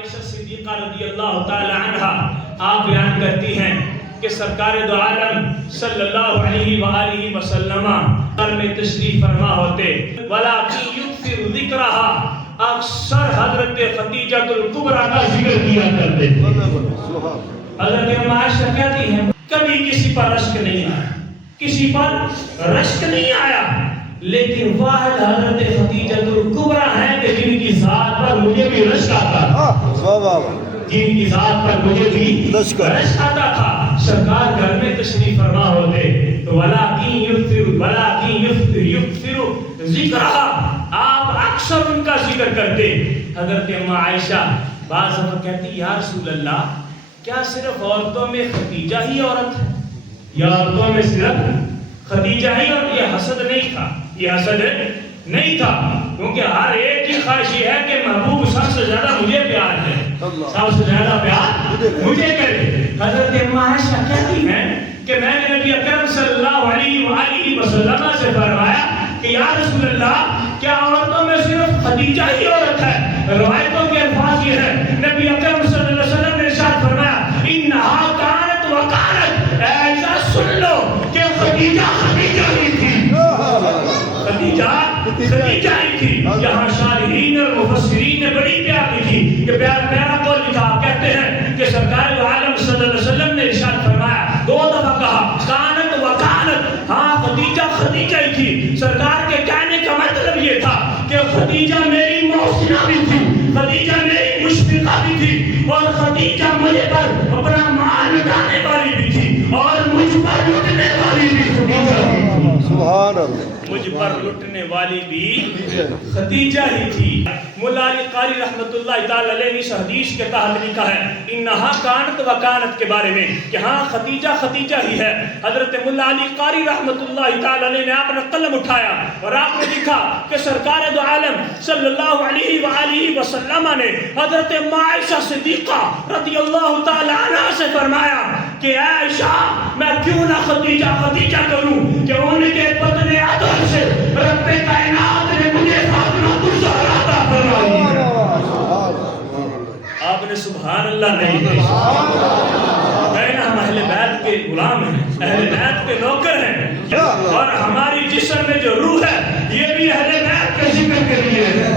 عائشہ صدیقہ رضی اللہ تعالی عنہا آپ بیان کرتی ہیں کہ سرکار دو عالم صلی اللہ علیہ وآلہ وسلم گھر میں تشریف فرما ہوتے ولیکن یکثر ذکرہا اکثر حضرت خدیجہ الکبریٰ کا ذکر کیا کرتے حضرت عائشہ کہتی ہیں کبھی کسی پر رشک نہیں آیا، کسی پر رشک نہیں آیا، لیکن واحد حضرت خدیجہ الکبریٰ ہے کہ جن کی ذات پر مجھے بھی رشک آتا تھا، جن کی ذات پر مجھے بھی رشک آتا تھا۔ سرکار گھر میں تشریف فرما ہوتے تو ولیکن یکثر ذکرہا، آپ اکثر ان کا ذکر کرتے۔ حضرت عائشہ بعض دفعہ کہتی یا رسول اللہ کیا صرف عورتوں میں خدیجہ ہی عورت ہے یا عورتوں میں صرف خدیجہ ہی؟ اور یہ حسد نہیں تھا، یہ حسد نہیں تھا، کیونکہ ہر ایک کی خواہش یہ ہے کہ محبوب سب سے زیادہ مجھے پیار ہے، سب سے زیادہ پیار مجھے کرے۔ حضرت عائشہ کہتی ہیں کہ میں نے نبی اکرم صلی اللہ علیہ وآلہ وسلم سے فرمایا کہ یا رسول اللہ کیا عورتوں میں صرف خدیجہ ہی عورت ہے؟ روایتوں کے الفاظ یہ ہے نبی اکرم صلی اللہ علیہ وسلم نے ارشاد فرمایا انہا کانت وکانت، ایسا سن لو کہ خدیجہ ہی تھی، خدیجہ ہی تھی۔ یہاں شارحین اور مفسرین نے بڑی پیار لکھی کہ پیارا قول لکھا، کہتے ہیں کہ سرکار دو عالم صلی اللہ علیہ وسلم نے ارشاد فرمایا، دو دفعہ کہا کانت وکانت، ہاں خدیجہ ہی تھی۔ سرکار کے کہنے کا مطلب یہ تھا کہ خدیجہ میری محسنہ بھی تھی، خدیجہ میری مشفقہ بھی تھی، اور خدیجہ مجھے پر اپنا مال لٹانے والی بھی تھی، اور مجھ پر لٹنے والی بھی خدیجہ ہی تھی۔ سبحان اللہ، مجھ پر لٹنے والی بھی خدیجہ ہی تھی۔ مولا علی قاری رحمت اللہ تعالی علیہ نے اس حدیث کے تحت لکھا ہے انہا کانت و کانت کے بارے میں کہ ہاں خدیجہ ہی ہے۔ حضرت مولا علی قاری رحمت اللہ تعالی علیہ نے اپنا قلم اٹھایا اور آپ نے لکھا کہ سرکار دو عالم صلی اللہ علیہ وآلہ وسلم نے حضرت عائشہ صدیقہ رضی اللہ تعالی عنہ سے فرمایا کہ عائشہ میں کیوں نہ خدیجہ کروں کہ ان کے بدن عدل سے رب کائنات نے مجھے فاطمہ الزہرا عطا فرمائی ہے۔ آپ نے سبحان اللہ نہیں کہنا، ہم اہل بیت کے غلام ہیں، اہل بیت کے نوکر ہیں، اور ہماری جسم میں جو روح ہے یہ بھی اہل بیت کے ذکر کے لیے ہے۔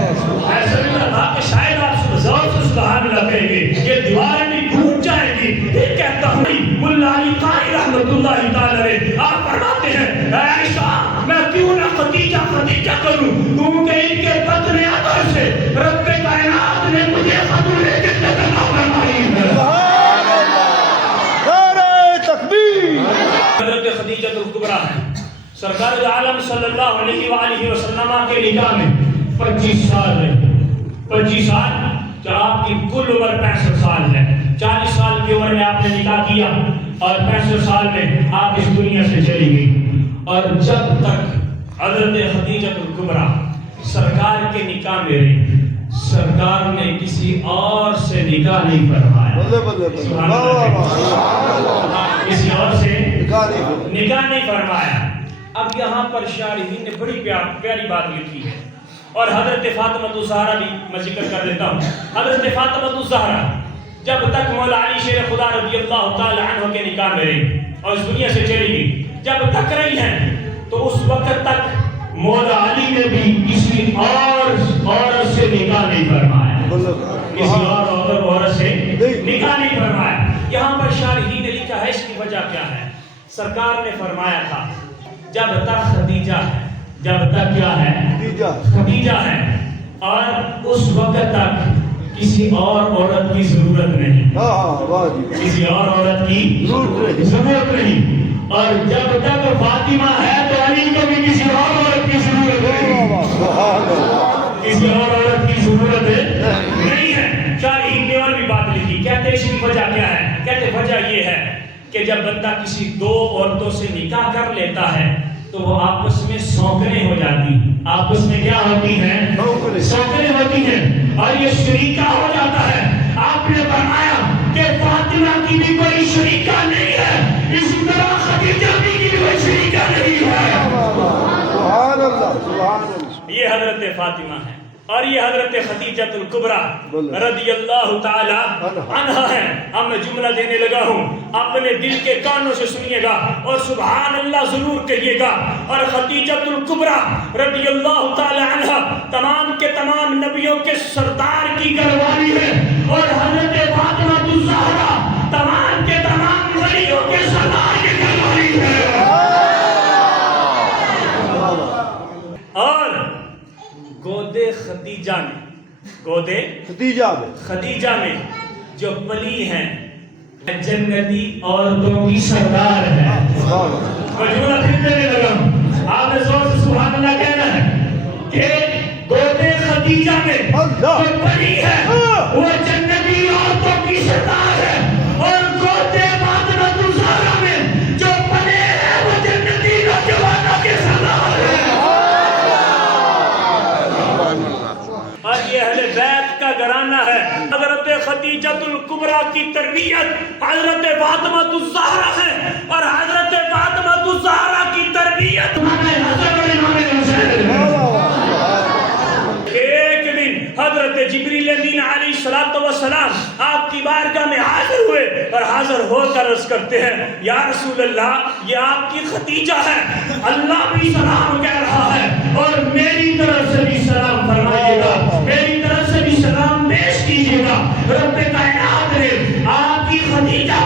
ایسا نہیں تھا کہ شاید آپ زور سے سبحان اللہ کہیں گے یہ دیواریں بھی ٹوٹ جائے گی، یہ کہتا ہوں مولا علی قاری رحمت اللہ تعالی علیہ آپ فرماتے ہیں عائشہ میں کیوں نہ خدیجہ کروں کیونکہ ان کے بدن عطر سے رب کائنات نے مجھے خطول جنت عطا فرمائی ہے۔ سبحان اللہ، نعرہ تکبیر۔ حضرت خدیجہ الکبریٰ ہے، سرکار دو عالم صلی اللہ علیہ وآلہ وسلم کے نکاح میں 25 سال رہے، 25 سال، جو آپ کی کل عمر 65 سال ہے۔ 40 سال کی عمر میں آپ نے نکاح کیا اور 65 سال میں آپ اس دنیا سے چلی گئی، اور جب تک حضرت خدیجہ الکبریٰ سرکار کے نکاح میں رہی سرکار نے کسی اور سے نکاح نہیں فرمایا، کسی اور سے نکاح نہیں فرمایا۔ اب یہاں پر شارحین نے بڑی پیاری بات لکھی ہے، اور حضرت فاطمہ الزہرا بھی میں ذکر کر دیتا ہوں۔ حضرت فاطمہ الزہرا جب تک مولا علی شیر خدا رضی اللہ تعالی عنہ کے نکاح میں رہی اور اس دنیا سے چلی گئی، جب تک رہی ہیں تو اس وقت تک مولا علی نے بھی کسی اور عورت سے نکاح نہیں فرمایا، کسی اور عورت سے نکاح نہیں فرمایا۔ یہاں پر شارحین نے لکھا ہے اس کی وجہ کیا ہے؟ سرکار نے فرمایا تھا جب تک خدیجہ ہے، جب تک کیا ہے؟ خدیجہ ہے، اور اس وقت تک کسی اور عورت کی ضرورت نہیں، کسی اور عورت کی ضرورت نہیں، اور جب تک فاطمہ ہے تو علی کو بھی کسی اور عورت کی ضرورت نہیں، کسی اور عورت کی ضرورت نہیں ہے۔ شارحین نے اور بھی بات لکھی، کہتے اس کی وجہ کیا ہے؟ کہتے وجہ یہ ہے کہ جب بندہ کسی دو عورتوں سے نکاح کر لیتا ہے تو وہ آپس میں سونکنے ہو جاتی، آپس میں کیا ہوتی ہیں؟ سونکنے ہوتی ہیں، اور یہ شریکہ ہو جاتا ہے۔ آپ نے فرمایا کہ فاطمہ کی بھی کوئی شریکہ نہیں ہے، اسی طرح خدیجہ کی کوئی شریکہ نہیں ہے۔ سبحان اللہ، سبحان اللہ۔ یہ حضرت فاطمہ ہے، اور یہ حضرت خدیجۃ الکبریٰ رضی اللہ تعالی عنہا ہے. اب میں جملہ دینے لگا ہوں، اپنے دل کے کانوں سے سنیے گا اور سبحان اللہ ضرور کہیے گا. اور خدیجۃ الکبریٰ رضی اللہ تعالی عنہا تمام کے تمام نبیوں کے سردار کی گھر والی ہے، اور حضرت فاطمہ الزہرا تمام کے تمام ولیوں کے سردار کی گھر والی ہے. اور گودے خدیجہ میں جو پلی ہیں جنتی عورتوں کی سردار ہے. جملہ پھر دینے لگا، آپ نے زور سے سبحان اللہ کہنا ہے کہ گودے خدیجہ میں جو پلی ہے وہ جنتی عورتوں کی سردار ہے، اور گودے فاطمہ الزہرا میں جو پلے ہیں وہ جنتی نوجوانوں کے سردار ہے. اور یہ اہل بیت کا گھرانہ ہے. حضرت خدیجۃ الکبریٰ کی تربیت حضرت فاطمہ الزہرا ہے، اور حضرت فاطمہ الزہرا کی تربیت ایک دن حضرت جبریل امین علیہ السلام آپ کی بارگاہ میں حاضر ہوئے، اور حاضر ہو کر عرض کرتے ہیں یا رسول اللہ یہ آپ کی خدیجہ ہے، اللہ بھی سلام کہہ رہا ہے، اور میری طرف سے بھی سلام فرمائیے گا، میری طرف سے بھی سلام پیش کیجیے گا. رب کائنات نے آپ کی خدیجہ